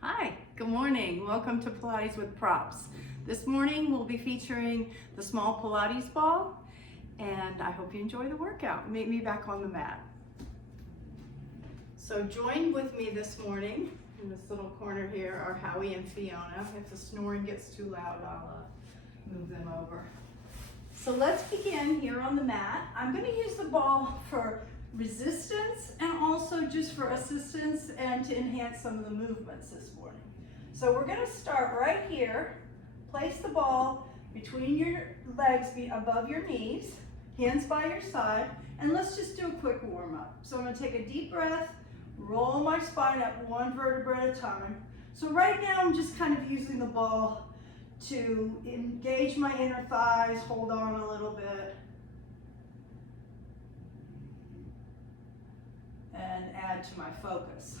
Hi, good morning. Welcome to Pilates with Props. This morning we'll be featuring the small Pilates ball, and I hope you enjoy the workout. Meet me back on the mat. So join with me this morning in this little corner here are Howie and Fiona. If the snoring gets too loud, I'll move them over. So let's begin here on the mat. I'm going to use the ball for resistance and also just for assistance and to enhance some of the movements this morning. So we're going to start right here. Place the ball between your legs, above your knees, hands by your side, and let's just do a quick warm up. So I'm going to take a deep breath, roll my spine up one vertebra at a time. So right now I'm just kind of using the ball to engage my inner thighs, hold on a little bit, and add to my focus.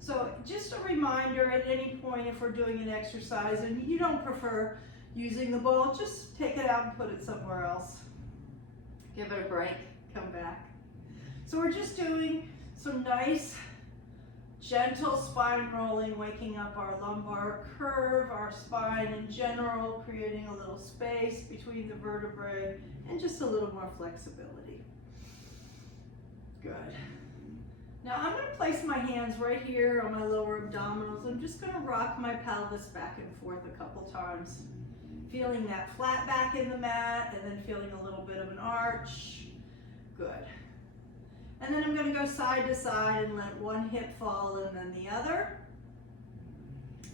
So just a reminder at any point if we're doing an exercise and you don't prefer using the ball, just take it out and put it somewhere else. Give it a break, come back. So we're just doing some nice gentle spine rolling, waking up our lumbar curve, our spine in general, creating a little space between the vertebrae and just a little more flexibility. Good. Now I'm going to place my hands right here on my lower abdominals. I'm just going to rock my pelvis back and forth a couple times. Feeling that flat back in the mat and then feeling a little bit of an arch. Good. And then I'm going to go side to side and let one hip fall and then the other.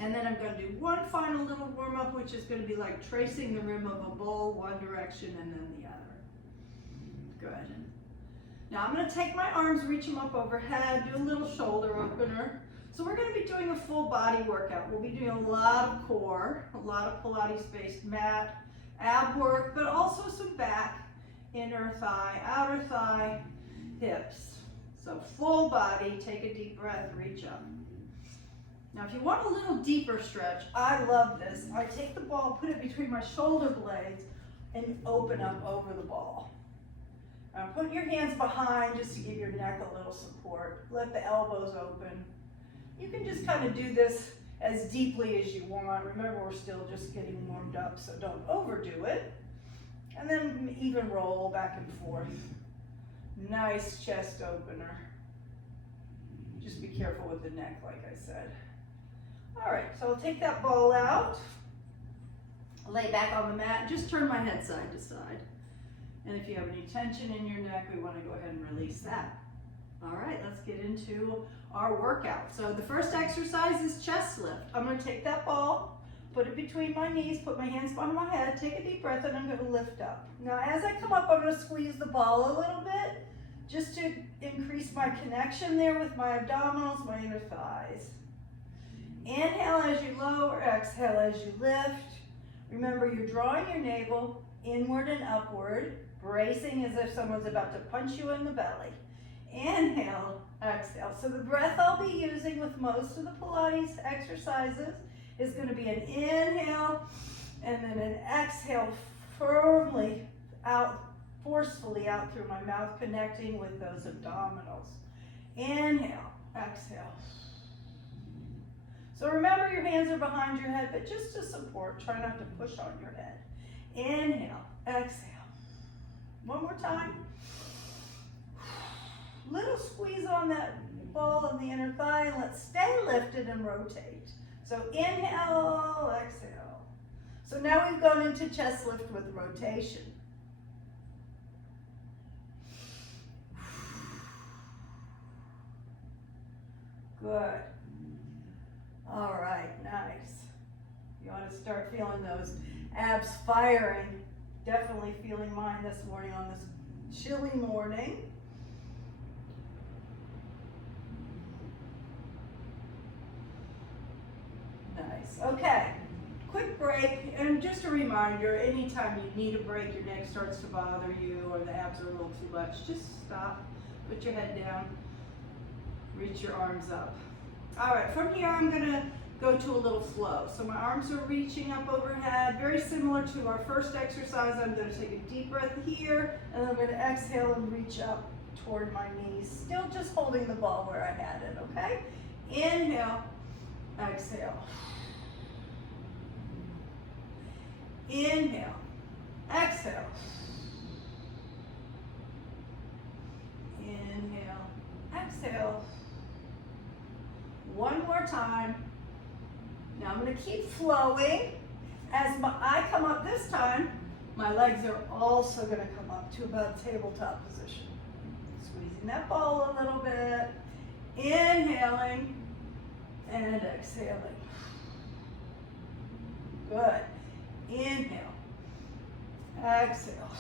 And then I'm going to do one final little warm up, which is going to be like tracing the rim of a bowl, one direction and then the other. Good. Now I'm going to take my arms, reach them up overhead, do a little shoulder opener. So we're going to be doing a full body workout. We'll be doing a lot of core, a lot of Pilates-based mat, ab work, but also some back, inner thigh, outer thigh, hips. So full body, take a deep breath, reach up. Now if you want a little deeper stretch, I love this. I take the ball, put it between my shoulder blades, and open up over the ball. Now put your hands behind just to give your neck a little support. Let the elbows open. You can just kind of do this as deeply as you want. Remember, we're still just getting warmed up, so don't overdo it. And then even roll back and forth. Nice chest opener. Just be careful with the neck, like I said. All right, so I'll take that ball out, lay back on the mat, just turn my head side to side. And if you have any tension in your neck, we want to go ahead and release that. All right, let's get into our workout. So the first exercise is chest lift. I'm going to take that ball, put it between my knees, put my hands behind my head, take a deep breath, and I'm going to lift up. Now as I come up, I'm going to squeeze the ball a little bit, just to increase my connection there with my abdominals, my inner thighs. Inhale as you lower, exhale as you lift. Remember, you're drawing your navel inward and upward, bracing as if someone's about to punch you in the belly. Inhale, exhale. So the breath I'll be using with most of the Pilates exercises is going to be an inhale and then an exhale firmly out, forcefully out through my mouth, connecting with those abdominals. Inhale, exhale. So remember, your hands are behind your head, but just to support, try not to push on your head. Inhale, exhale. One more time. Little squeeze on that ball of the inner thigh, and let's stay lifted and rotate. So inhale, exhale. So now we've gone into chest lift with rotation. Good. All right, nice. You want to start feeling those abs firing. Definitely feeling mine this morning on this chilly morning. Nice. Okay, quick break, and just a reminder, anytime you need a break, your neck starts to bother you or the abs are a little too much, just stop, put your head down, reach your arms up. All right, from here I'm going to go to a little flow. So my arms are reaching up overhead, very similar to our first exercise. I'm going to take a deep breath here, and I'm going to exhale and reach up toward my knees, still just holding the ball where I had it, okay? Inhale, exhale. Inhale, exhale. Inhale, exhale. One more time. Now I'm going to keep flowing. As I come up this time, my legs are also going to come up to about tabletop position. Squeezing that ball a little bit. Inhaling and exhaling. Good. Inhale. Exhale.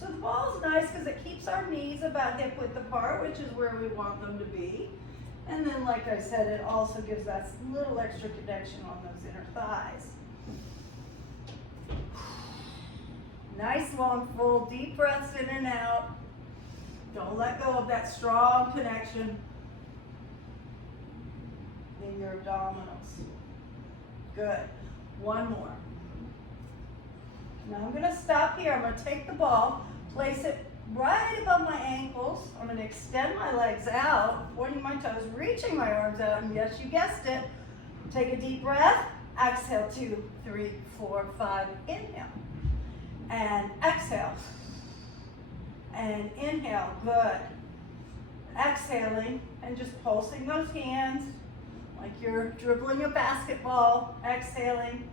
So the ball's nice because it keeps our knees about hip width apart, which is where we want them to be. And then, like I said, it also gives that little extra connection on those inner thighs. Nice, long, full, deep breaths in and out. Don't let go of that strong connection in your abdominals. Good. One more. Now I'm going to stop here. I'm going to take the ball, place it right above my ankles. I'm going to extend my legs out, pointing my toes, reaching my arms out, and yes, you guessed it. Take a deep breath. Exhale, 2, 3, 4, 5. Inhale. And exhale. And inhale. Good. Exhaling and just pulsing those hands like you're dribbling a basketball. Exhaling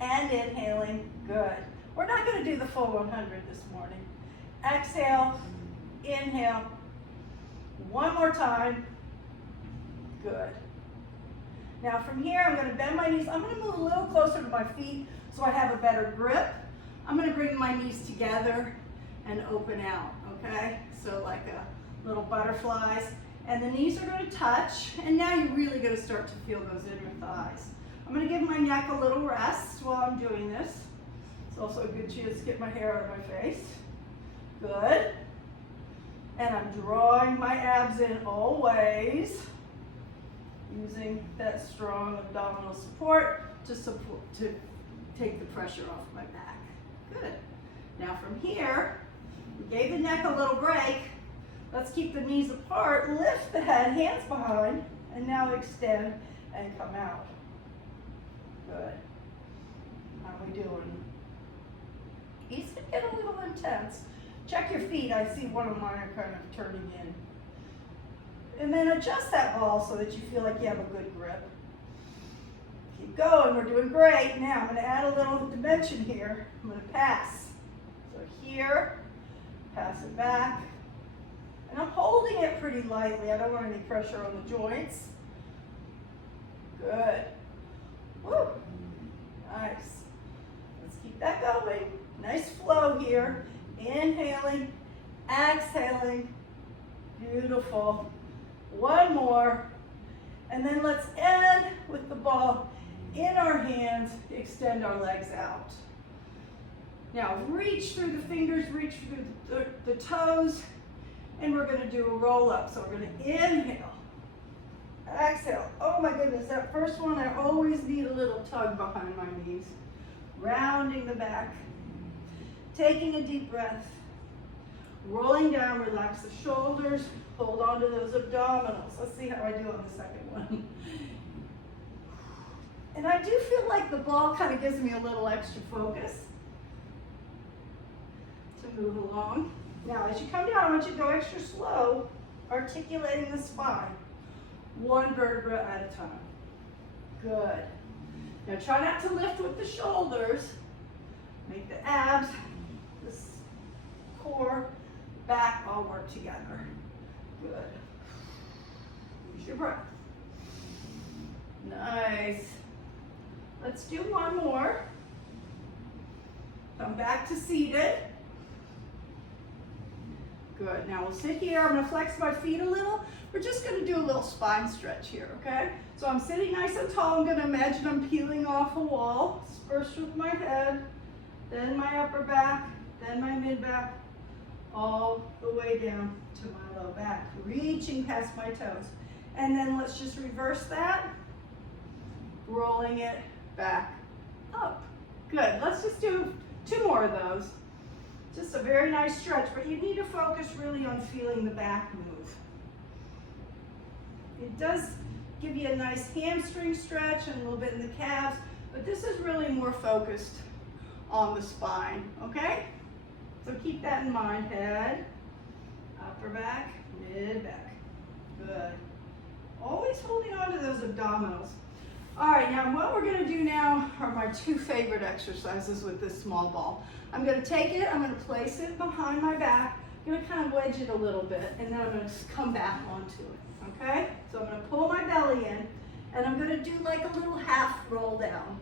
and inhaling. Good. We're not going to do the full 100 this morning. Exhale, inhale. One more time. Good. Now from here, I'm going to bend my knees. I'm going to move a little closer to my feet so I have a better grip. I'm going to bring my knees together and open out, okay? So like a little butterflies. And the knees are going to touch. And now you're really going to start to feel those inner thighs. I'm going to give my neck a little rest while I'm doing this. It's also a good chance to get my hair out of my face. Good. And I'm drawing my abs in always, using that strong abdominal support to take the pressure off my back. Good. Now from here, we gave the neck a little break. Let's keep the knees apart, lift the head, hands behind, and now extend and come out. Good. How are we doing? These can get a little intense. Check your feet. I see one of mine are kind of turning in. And then adjust that ball so that you feel like you have a good grip. Keep going. We're doing great. Now I'm going to add a little dimension here. I'm going to pass. So here, pass it back. And I'm holding it pretty lightly. I don't want any pressure on the joints. Good. Woo. Nice. Let's keep that going. Nice flow here. Inhaling, exhaling. Beautiful. One more. And then let's end with the ball in our hands. Extend our legs out. Now reach through the fingers, reach through the toes, and we're going to do a roll up. So we're going to inhale, exhale. Oh my goodness, that first one I always need a little tug behind my knees. Rounding the back. Taking a deep breath, rolling down, relax the shoulders, hold on to those abdominals. Let's see how I do on the second one. And I do feel like the ball kind of gives me a little extra focus to move along. Now, as you come down, I want you to go extra slow, articulating the spine, one vertebra at a time. Good. Now, try not to lift with the shoulders. Make the abs, this core, back all work together. Good. Use your breath. Nice. Let's do one more. Come back to seated. Good. Now we'll sit here. I'm going to flex my feet a little. We're just going to do a little spine stretch here, okay? So I'm sitting nice and tall. I'm going to imagine I'm peeling off a wall. First with my head, then my upper back, then my mid back, all the way down to my low back, reaching past my toes. And then let's just reverse that, rolling it back up. Good. Let's just do 2 more of those. Just a very nice stretch, but you need to focus really on feeling the back move. It does give you a nice hamstring stretch and a little bit in the calves, but this is really more focused on the spine, okay? So keep that in mind. Head, upper back, mid back. Good. Always holding on to those abdominals. All right, now what we're gonna do now are my two favorite exercises with this small ball. I'm gonna take it, I'm gonna place it behind my back, I'm gonna kind of wedge it a little bit, and then I'm gonna come back onto it, okay? So I'm gonna pull my belly in, and I'm gonna do like a little half roll down.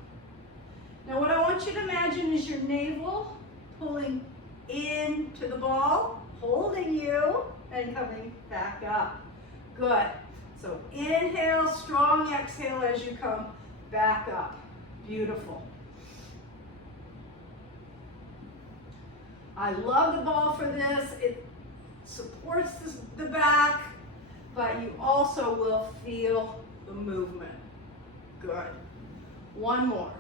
Now what I want you to imagine is your navel pulling into the ball, holding you, and coming back up. Good. So inhale, strong exhale as you come back up. Beautiful. I love the ball for this. It supports the back, but you also will feel the movement. Good. One more.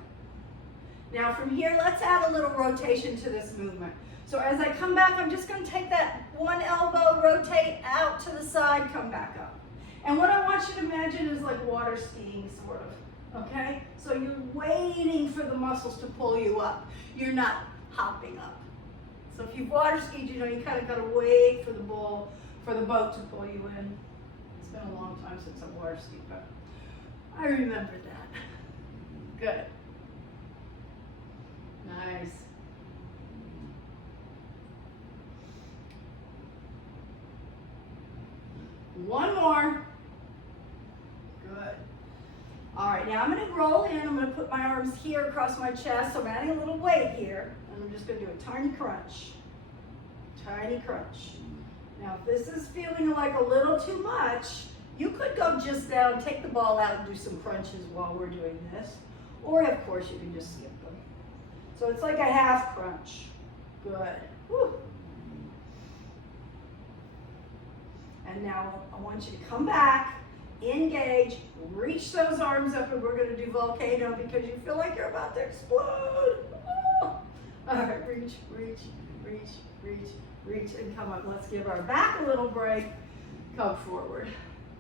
Now from here, let's add a little rotation to this movement. So as I come back, I'm just going to take that one elbow, rotate out to the side, come back up. And what I want you to imagine is like water skiing, sort of, okay? So you're waiting for the muscles to pull you up. You're not hopping up. So if you've water skied, you know, you kind of got to wait for the boat to pull you in. It's been a long time since I've water skied, but I remember that. Good. Nice. One more. Good. All right, now I'm going to roll in. I'm going to put my arms here across my chest. So I'm adding a little weight here. And I'm just going to do a tiny crunch. Tiny crunch. Now, if this is feeling like a little too much, you could go just down, take the ball out, and do some crunches while we're doing this. Or, of course, you can just skip them. So it's like a half crunch. Good. Whew. And now I want you to come back, engage, reach those arms up, and we're going to do volcano because you feel like you're about to explode. Oh. All right, reach, reach, reach, reach, reach, and come up. Let's give our back a little break. Come forward.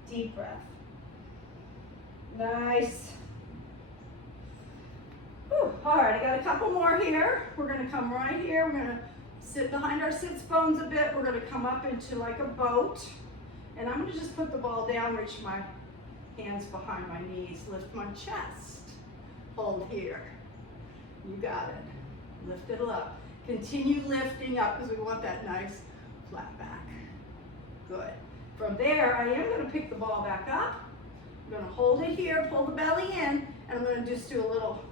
Deep breath. Nice. Whew. All right, I got a couple more here. We're going to come right here. We're going to sit behind our sits bones a bit. We're going to come up into like a boat. And I'm going to just put the ball down, reach my hands behind my knees, lift my chest. Hold here. You got it. Lift it up. Continue lifting up because we want that nice flat back. Good. From there, I am going to pick the ball back up. I'm going to hold it here, pull the belly in, and I'm going to just do a little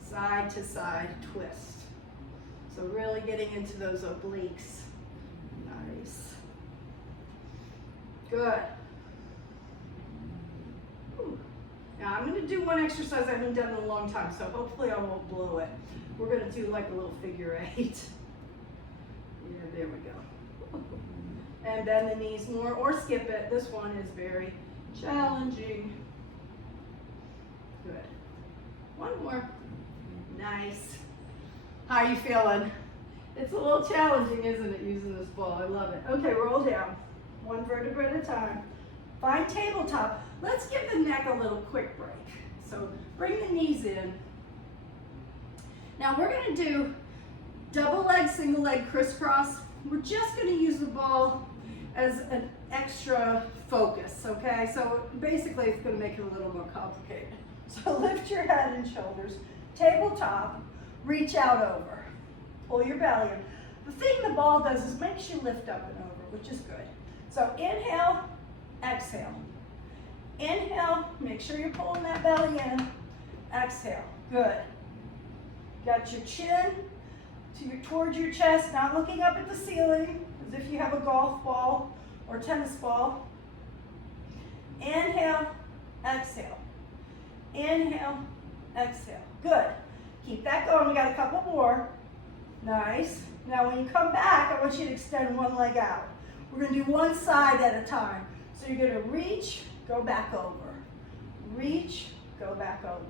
side to side twist. So really getting into those obliques. Nice. Good. Ooh. Now I'm going to do one exercise I haven't done in a long time, so hopefully I won't blow it. We're going to do like a little figure 8. Yeah, there we go. And bend the knees more or skip it. This one is very challenging. Good. One more. Nice. How are you feeling? It's a little challenging, isn't it, using this ball? I love it. Okay, roll down. One vertebra at a time. Find tabletop. Let's give the neck a little quick break. So bring the knees in. Now we're going to do double leg, single leg crisscross. We're just going to use the ball as an extra focus, okay? So basically it's going to make it a little more complicated. So lift your head and shoulders, tabletop, reach out over. Pull your belly in. The thing the ball does is makes you lift up and over, which is good. So inhale, exhale. Inhale, make sure you're pulling that belly in. Exhale, good. Got your chin towards your chest, not looking up at the ceiling, as if you have a golf ball or tennis ball. Inhale, exhale. Inhale, exhale. Good. Keep that going. We got a couple more. Nice. Now when you come back, I want you to extend one leg out. We're going to do one side at a time. So you're going to reach, go back over. Reach, go back over.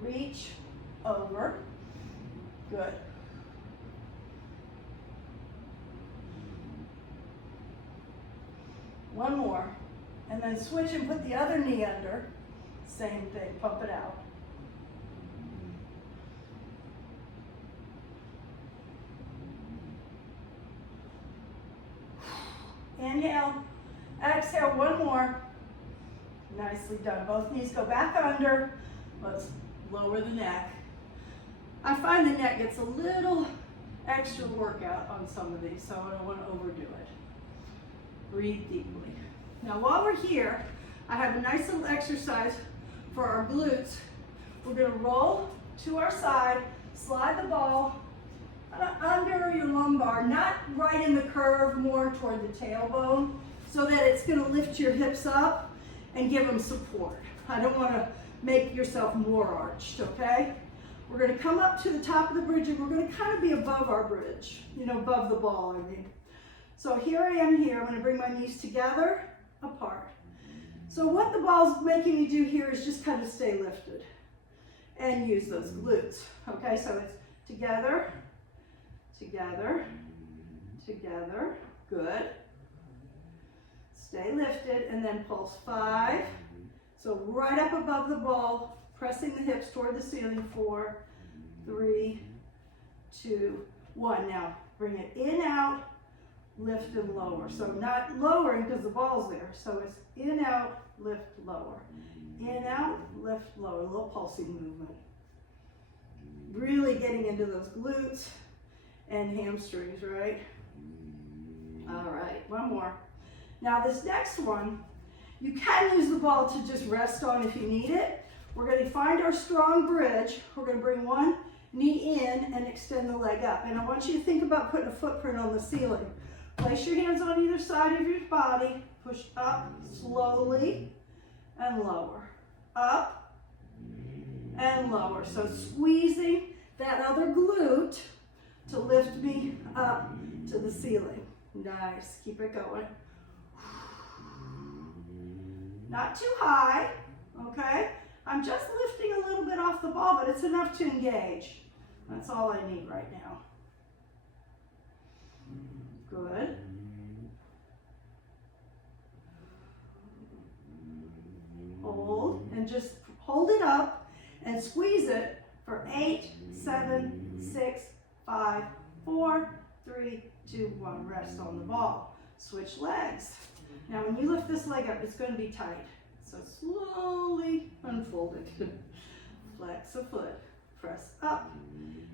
Reach, over. Good. One more. And then switch and put the other knee under. Same thing, pump it out. Inhale, exhale, one more. Nicely done. Both knees go back under. Let's lower the neck. I find the neck gets a little extra workout on some of these, so I don't want to overdo it. Breathe deeply. Now while we're here, I have a nice little exercise for our glutes. We're going to roll to our side, slide the ball under your lumbar, not right in the curve, more toward the tailbone, so that it's going to lift your hips up and give them support. I don't want to make yourself more arched, okay? We're going to come up to the top of the bridge and we're going to kind of be above our bridge, you know, above the ball, I mean. So here I am here. I'm going to bring my knees together, apart. So what the ball's making me do here is just kind of stay lifted and use those glutes, okay? So it's together, together, together, good. Stay lifted and then pulse 5. So right up above the ball, pressing the hips toward the ceiling. 4, 3, 2, 1. Now bring it in, out, lift and lower. So not lowering because the ball's there. So it's in, out, lift, lower. In, out, lift, lower. A little pulsing movement. Really getting into those glutes and hamstrings, right? All right, one more. Now this next one, you can use the ball to just rest on if you need it. We're going to find our strong bridge. We're going to bring one knee in and extend the leg up. And I want you to think about putting a footprint on the ceiling. Place your hands on either side of your body. Push up slowly and lower. Up and lower. So squeezing that other glute to lift me up to the ceiling. Nice. Keep it going. Not too high, okay? I'm just lifting a little bit off the ball, but it's enough to engage. That's all I need right now. Good. Hold, and just hold it up and squeeze it for 8, 7, 6, 5, 4, 3, 2, 1. Rest on the ball. Switch legs. Now when you lift this leg up, it's going to be tight. So slowly unfold it. Flex a foot. Press up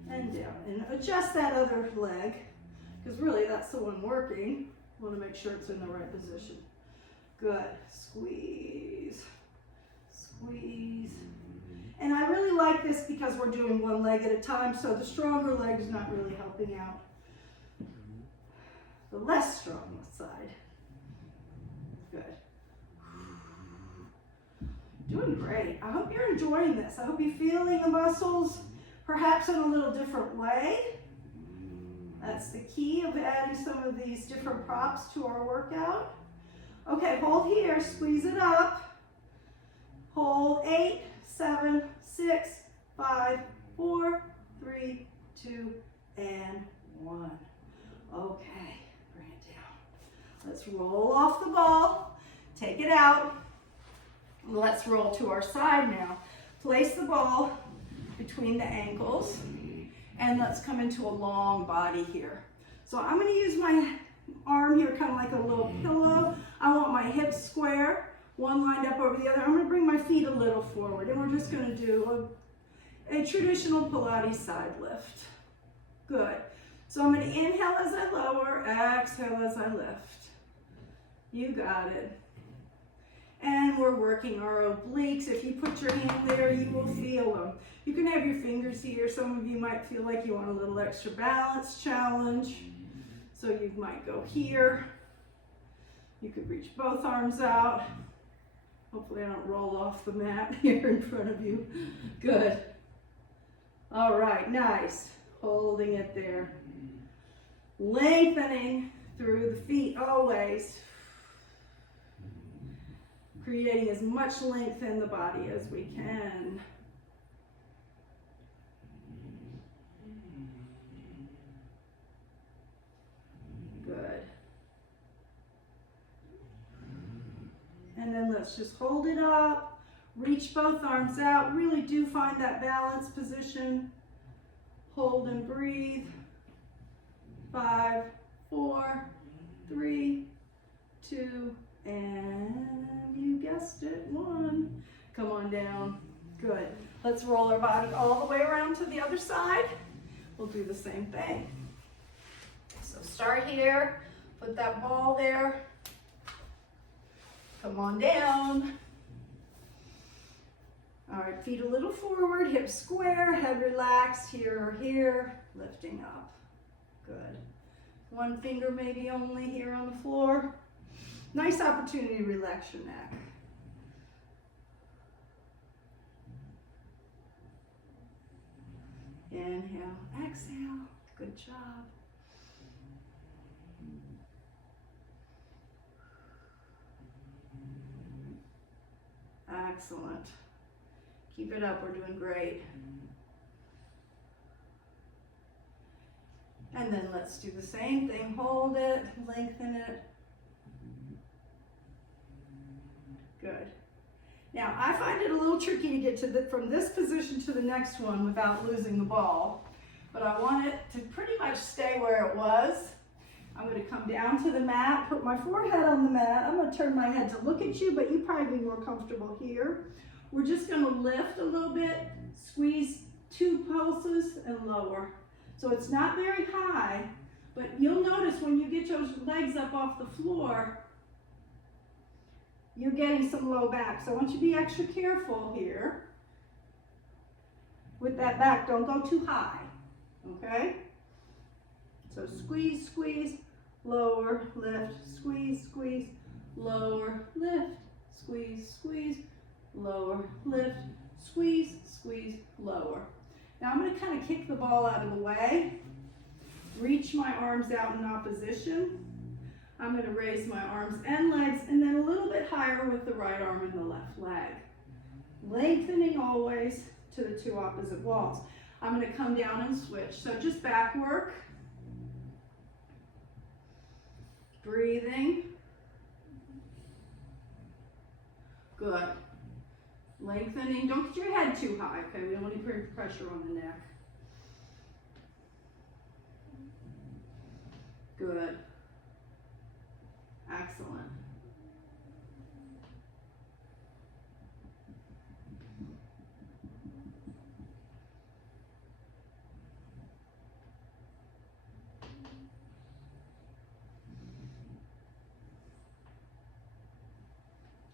and down. And adjust that other leg, because really that's the one working. You want to make sure it's in the right position. Good. Squeeze. Squeeze. And I really like this because we're doing one leg at a time, so the stronger leg is not really helping out the less strong side. Good. Doing great. I hope you're enjoying this. I hope you're feeling the muscles perhaps in a little different way. That's the key of adding some of these different props to our workout. Okay, hold here, squeeze it up. Hold 8, 7, 6, 5, 4, 3, 2, and 1. Okay, bring it down. Let's roll off the ball, take it out. Let's roll to our side now. Place the ball between the ankles, and let's come into a long body here. So I'm going to use my arm here kind of like a little pillow. I want my hips square, one lined up over the other. I'm going to bring my feet a little forward, and we're just going to do a traditional Pilates side lift. Good. So I'm going to inhale as I lower, exhale as I lift. You got it. And we're working our obliques. If you put your hand there, you will feel them. You can have your fingers here. Some of you might feel like you want a little extra balance challenge. So you might go here. You could reach both arms out. Hopefully I don't roll off the mat here in front of you. Good. All right, nice. Holding it there. Lengthening through the feet always. Creating as much length in the body as we can. Good. and then let's just hold it up. Reach both arms out. Really do find that balance position. Hold and breathe. 5, 4, 3, 2, and you guessed it, 1. Come on down. Good. Let's roll our body all the way around to the other side. We'll do the same thing. So start here, put that ball there. Come on down. All right, feet a little forward, hips square, head relaxed, here or here, lifting up. Good. One finger maybe only here on the floor. Nice opportunity to relax your neck. Inhale, exhale. Good job. Excellent. Keep it up, we're doing great. And then let's do the same thing. Hold it, lengthen it. Good. Now, I find it a little tricky to get from this position to the next one without losing the ball, but I want it to pretty much stay where it was. I'm going to come down to the mat, put my forehead on the mat. I'm going to turn my head to look at you, but you'd probably be more comfortable here. We're just going to lift a little bit, squeeze 2 pulses, and lower. So it's not very high, but you'll notice when you get your legs up off the floor, you're getting some low back. So I want you to be extra careful here with that back. Don't go too high, okay? So squeeze, squeeze, lower, lift, squeeze, squeeze, lower, lift, squeeze, squeeze, lower, lift, squeeze, squeeze, lower. Now I'm going to kind of kick the ball out of the way, reach my arms out in opposition. I'm going to raise my arms and legs, and then a little bit higher with the right arm and the left leg. Lengthening always to the 2 opposite walls. I'm going to come down and switch. So just back work. Breathing. Good. Lengthening. Don't get your head too high, okay? We don't want to put pressure on the neck. Good. Excellent.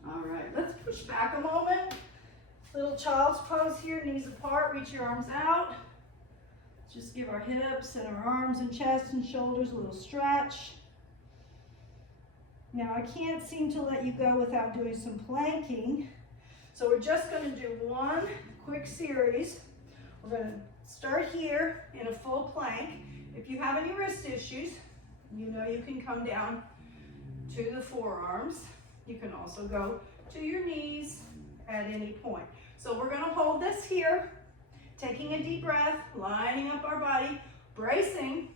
All right, let's push back a moment. Little child's pose here, knees apart, reach your arms out. Just give our hips and our arms and chest and shoulders a little stretch. Now I can't seem to let you go without doing some planking. So we're just going to do one quick series. We're going to start here in a full plank. If you have any wrist issues, you know you can come down to the forearms. You can also go to your knees at any point. So we're going to hold this here, taking a deep breath, lining up our body, bracing.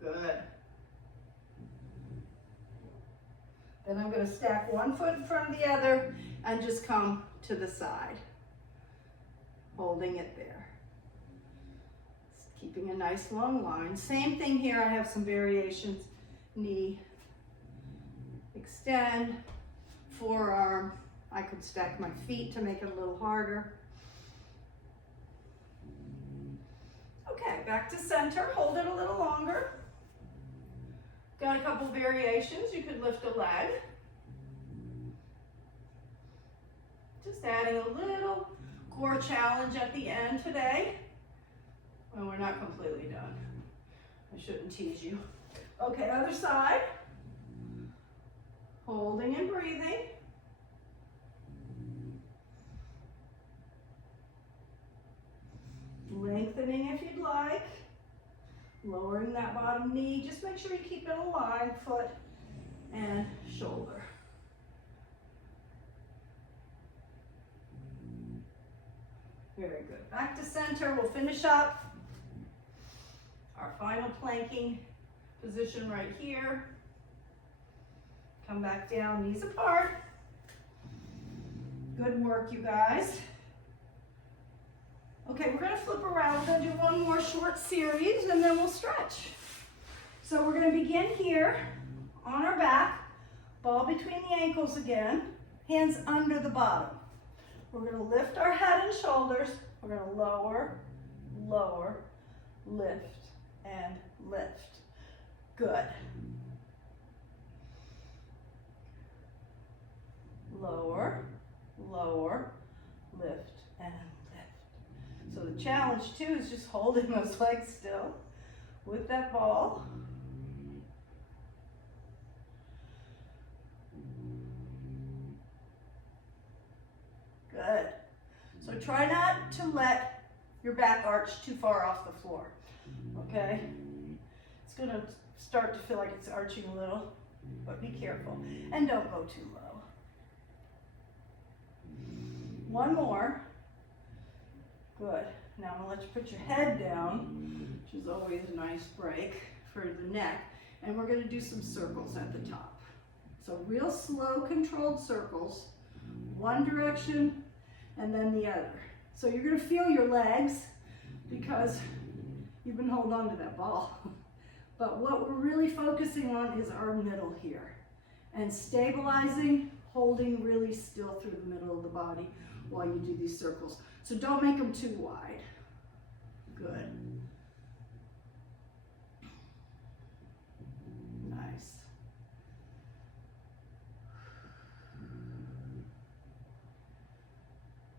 Good. Then I'm going to stack one foot in front of the other and just come to the side, holding it there. Keeping a nice long line. Same thing here, I have some variations. Knee, extend, forearm. I could stack my feet to make it a little harder. Okay, back to center, hold it a little longer. Got a couple variations. You could lift a leg. Just adding a little core challenge at the end today. Well, we're not completely done. I shouldn't tease you. Okay, other side. Holding and breathing. Lengthening if you'd like. Lowering that bottom knee. Just make sure you keep it aligned, foot and shoulder. Very good. Back to center. We'll finish up our final planking position right here. Come back down, knees apart. Good work, you guys. Okay, we're gonna flip around. We're gonna do one more short series and then we'll stretch. So we're gonna begin here on our back, ball between the ankles again, hands under the bottom. We're gonna lift our head and shoulders. We're gonna lower, lower, lift, and lift. Good. Lower, lower, lift, and lift. So the challenge too is just holding those legs still with that ball. Good. So try not to let your back arch too far off the floor, okay? It's gonna start to feel like it's arching a little, but be careful. And don't go too low. One more. Good. Now I'm gonna let you put your head down, which is always a nice break for the neck. And we're gonna do some circles at the top. So real slow, controlled circles, one direction and then the other. So you're gonna feel your legs because you've been holding on to that ball. But what we're really focusing on is our middle here. And stabilizing, holding really still through the middle of the body while you do these circles. So don't make them too wide. Good. Nice.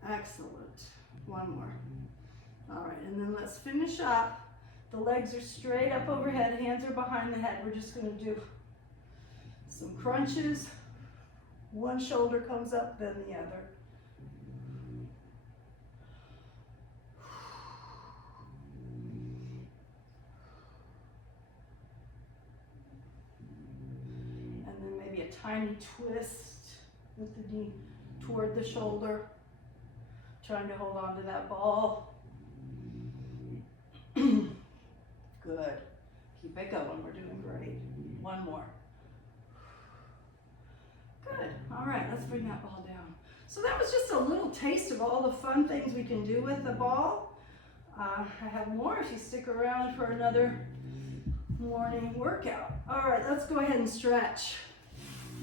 Excellent. One more. All right, and then let's finish up. The legs are straight up overhead, hands are behind the head. We're just gonna do some crunches. One shoulder comes up, then the other. And then maybe a tiny twist with the knee toward the shoulder, trying to hold on to that ball. Good. Keep it going. We're doing great. One more. Good. All right, let's bring that ball down. So that was just a little taste of all the fun things we can do with the ball. I have more if you stick around for another morning workout. All right, let's go ahead and stretch.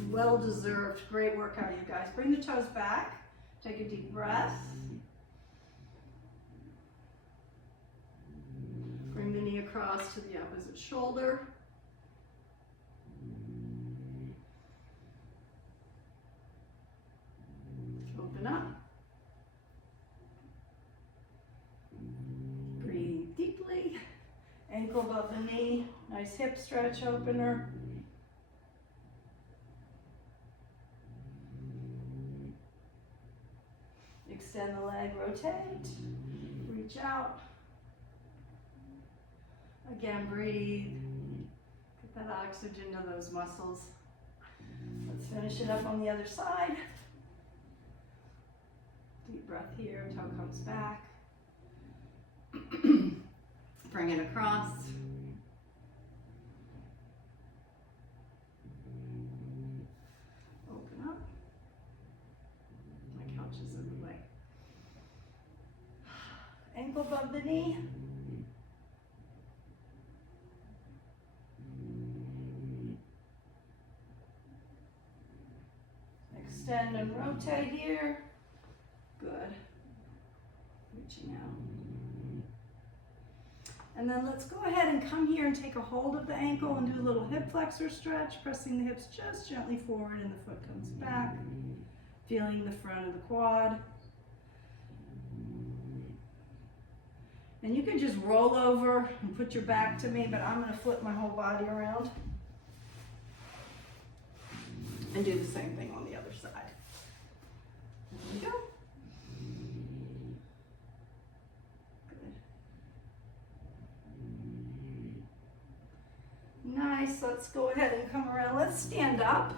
Well deserved. Great workout, you guys. Bring the toes back. Take a deep breath. Bring the knee across to the opposite shoulder. Open up. Breathe deeply. Ankle above the knee. Nice hip stretch opener. Extend the leg, rotate. Reach out. Again, breathe. Get that oxygen to those muscles. Let's finish it up on the other side. Deep breath here, toe comes back. Bring it across. Open up. My couch is in the way. Ankle above the knee. Extend and rotate here. Good. Reaching out. And then let's go ahead and come here and take a hold of the ankle and do a little hip flexor stretch, pressing the hips just gently forward and the foot comes back. Feeling the front of the quad. And you can just roll over and put your back to me, but I'm going to flip my whole body around and do the same thing on the other side. There we go. Good. Nice. Let's go ahead and come around. Let's stand up.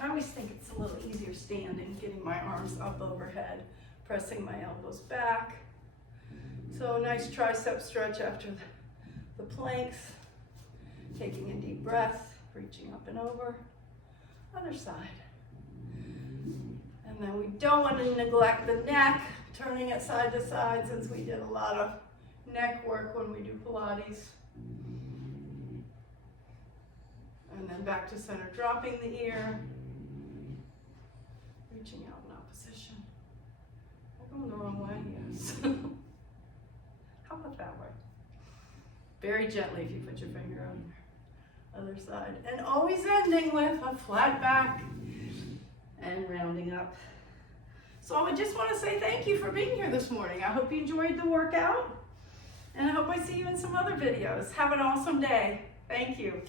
I always think it's a little easier standing, getting my arms up overhead, pressing my elbows back. So a nice tricep stretch after the planks. Taking a deep breath, reaching up and over. Other side. And then we don't want to neglect the neck, turning it side to side since we did a lot of neck work when we do Pilates. And then back to center, dropping the ear, reaching out in opposition. I'm going the wrong way, yes. How about that way? Very gently if you put your finger on your other side. And always ending with a flat back and rounding up. So I just want to say thank you for being here this morning. I hope you enjoyed the workout, and I hope I see you in some other videos. Have an awesome day. Thank you.